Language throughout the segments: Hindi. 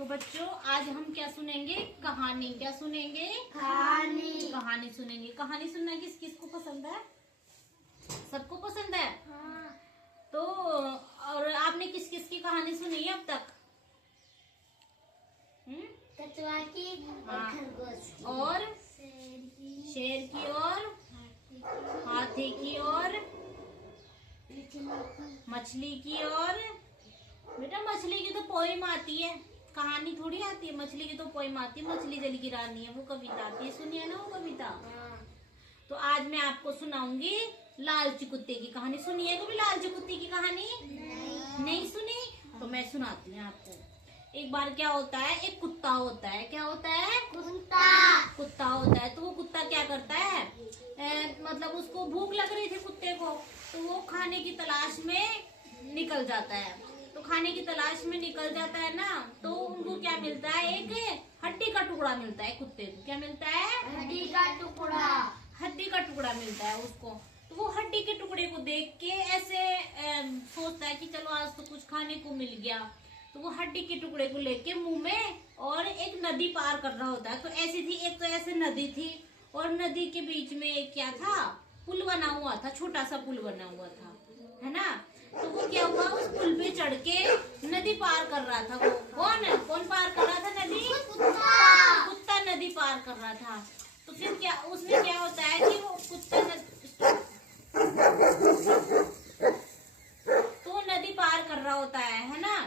तो बच्चों आज हम क्या सुनेंगे? कहानी। क्या सुनेंगे? कहानी सुनेंगे। कहानी सुनना किस किस को पसंद है? सबको पसंद है। हाँ। तो और आपने किस किस की कहानी सुनी है अब तक? कछुआ की हाँ। खरगोश की और शेर शेर की और हाथी की और मछली की और बेटा मछली की तो पोइम आती है, कहानी थोड़ी आती है। मछली की तो पोइम आती है, मछली जल की रानी है, वो कविता आती है। सुनिए ना वो कविता। तो आज मैं आपको सुनाऊंगी लालची कुत्ते की कहानी। सुनिए कभी लालची कुत्ते की कहानी? नहीं सुनी? तो मैं सुनाती हूँ आपको। एक बार क्या होता है, एक कुत्ता होता है। क्या होता है? कुत्ता होता है। तो वो कुत्ता क्या करता है, मतलब उसको भूख लग रही थी कुत्ते को, तो वो खाने की तलाश में निकल जाता है। तो खाने की तलाश में निकल जाता है ना, तो उनको क्या मिलता है? एक हड्डी का टुकड़ा मिलता है कुत्ते को। क्या मिलता है? हड्डी का टुकड़ा। हड्डी का टुकड़ा मिलता है उसको। तो वो हड्डी के टुकड़े को देख के ऐसे सोचता है कि चलो आज तो कुछ खाने को मिल गया। तो वो हड्डी के टुकड़े को लेके मुंह में और एक नदी पार कर रहा होता है। तो ऐसी थी, एक तो ऐसे नदी थी और नदी के बीच में एक क्या था, पुल बना हुआ था, छोटा सा पुल बना हुआ था, है ना। तो वो क्या हुआ, उस पुल पे चढ़ के नदी पार कर रहा था। वो कौन पार कर रहा था नदी? कुत्ता नदी पार कर रहा था। तो फिर क्या उसमें क्या होता है कि वो कुत्ता तो नदी पार कर रहा होता है ना।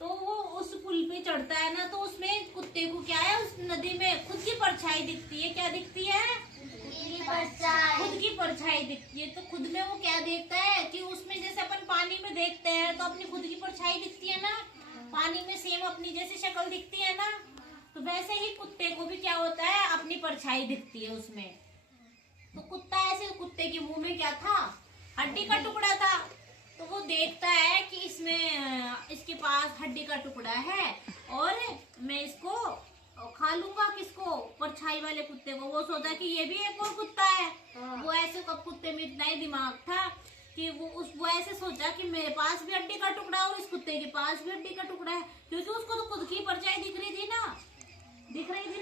तो वो उस पुल पे चढ़ता है ना, तो उसमें कुत्ते को क्या है, उस नदी में खुद की परछाई दिखती है। क्या दिखती है? खुद की परछाई दिखती है। तो खुद में वो क्या देखता है कि उसमें जैसे अपन पानी में देखते हैं तो अपनी खुद की परछाई दिखती है ना, पानी में सेम अपनी जैसी शक्ल दिखती है ना। तो वैसे ही कुत्ते को भी क्या होता है, अपनी परछाई दिखती है उसमें। तो कुत्ता ऐसे, कुत्ते के मुंह में क्या था? हड्डी का टुकड़ा था। तो वो देखता है कि इसके पास हड्डी का टुकड़ा है और मैं इसको खा लूंगा। किसको? परछाई वाले कुत्ते को। वो सोचा कि ये भी एक और कुत्ता है। वो ऐसे, कब कुत्ते में इतना ही दिमाग था कि वो ऐसे सोचा कि मेरे पास भी हड्डी का टुकड़ा और इस कुत्ते के पास भी हड्डी का टुकड़ा है, क्योंकि उसको तो खुद की परछाई दिख रही थी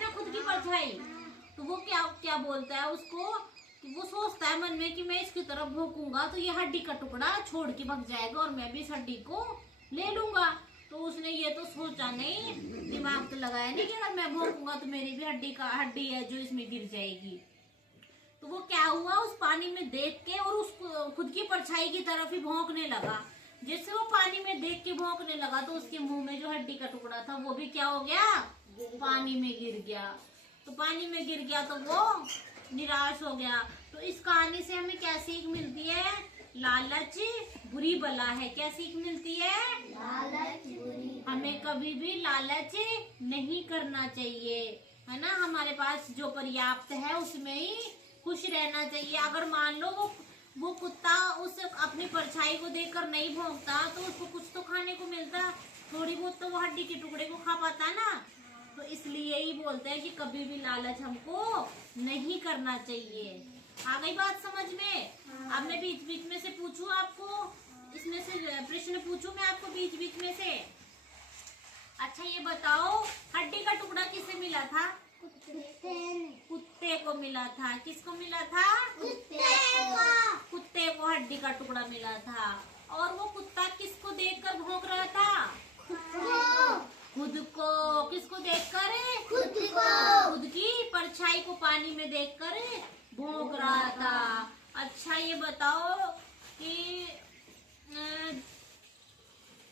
ना खुद की परछाई। तो वो क्या बोलता है उसको, कि वो सोचता है मन में कि मैं इसकी तरफ भौंकूंगा तो ये हड्डी का टुकड़ा छोड़ के भाग जाएगा और मैं भी इस हड्डी को ले लूंगा। तो उसने ये तो सोचा नहीं, दिमाग तो लगाया नहीं कि अगर मैं भौंकूंगा तो मेरी भी हड्डी है जो इसमें गिर जाएगी। तो वो क्या हुआ, उस पानी में देख के और उस खुद की परछाई की तरफ ही भौंकने लगा। जैसे वो पानी में देख के भौंकने लगा तो उसके मुंह में जो हड्डी का टुकड़ा था वो भी क्या हो गया, पानी में गिर गया। तो पानी में गिर गया तो वो निराश हो गया। तो इस कहानी से हमें क्या सीख मिलती है? लालच बुरी बला है। क्या सीख मिलती है? लालच बुरी। हमें कभी भी लालच नहीं करना चाहिए, है ना। हमारे पास जो पर्याप्त है उसमें ही खुश रहना चाहिए। अगर मान लो वो कुत्ता उस अपनी परछाई को देखकर नहीं भौंकता तो उसको कुछ तो खाने को मिलता, थोड़ी बहुत तो वो हड्डी के टुकड़े को खा पाता ना। तो इसलिए ही बोलते हैं कि कभी भी लालच हमको नहीं करना चाहिए। आ गई बात समझ में? अब मैं बीच बीच में से पूछूं आपको, इसमें से प्रश्न पूछूं मैं आपको बीच बीच में से। अच्छा ये बताओ, हड्डी का टुकड़ा किसे मिला था? कुत्ते को मिला था। किसको मिला था? कुत्ते को हड्डी का टुकड़ा मिला था। और वो कुत्ता किसको देखकर भौंक रहा था? खुद को। किसको देखकर? खुद की परछाई को पानी में देखकर भौंक रहा था। अच्छा ये बताओ कि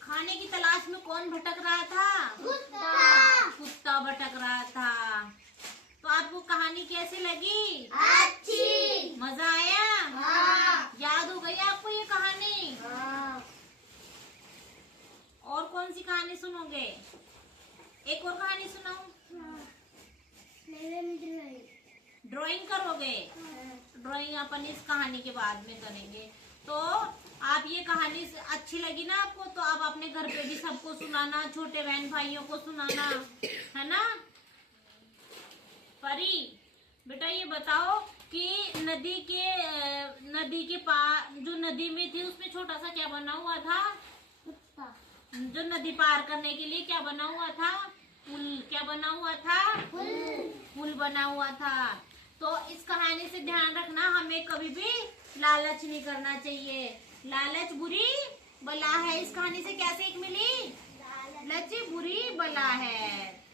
खाने की तलाश में कौन भटक रहा था? कुत्ता भटक रहा था। तो आपको कहानी कैसी लगी? अच्छी। मजा आया? हाँ। याद हो गई आपको ये कहानी? हाँ। और कौन सी कहानी सुनोगे? एक और कहानी सुनाऊं? ड्राइंग करोगे? ड्राइंग अपन इस कहानी के बाद में करेंगे। तो आप ये कहानी अच्छी लगी ना आपको, तो आप अपने घर पे भी सबको सुनाना, छोटे बहन भाइयों को सुनाना, है ना। परी बेटा ये बताओ कि नदी के पार जो नदी में थी उसमें छोटा सा क्या बना हुआ था? कुत्ता। जो नदी पार करने के लिए क्या बना हुआ था? पुल क्या बना हुआ था? पुल बना हुआ था। तो इस कहानी से ध्यान रखना, हमें कभी भी लालच नहीं करना चाहिए। लालच बुरी बला है। इस कहानी से क्या सीख मिली? लालच बुरी बला है।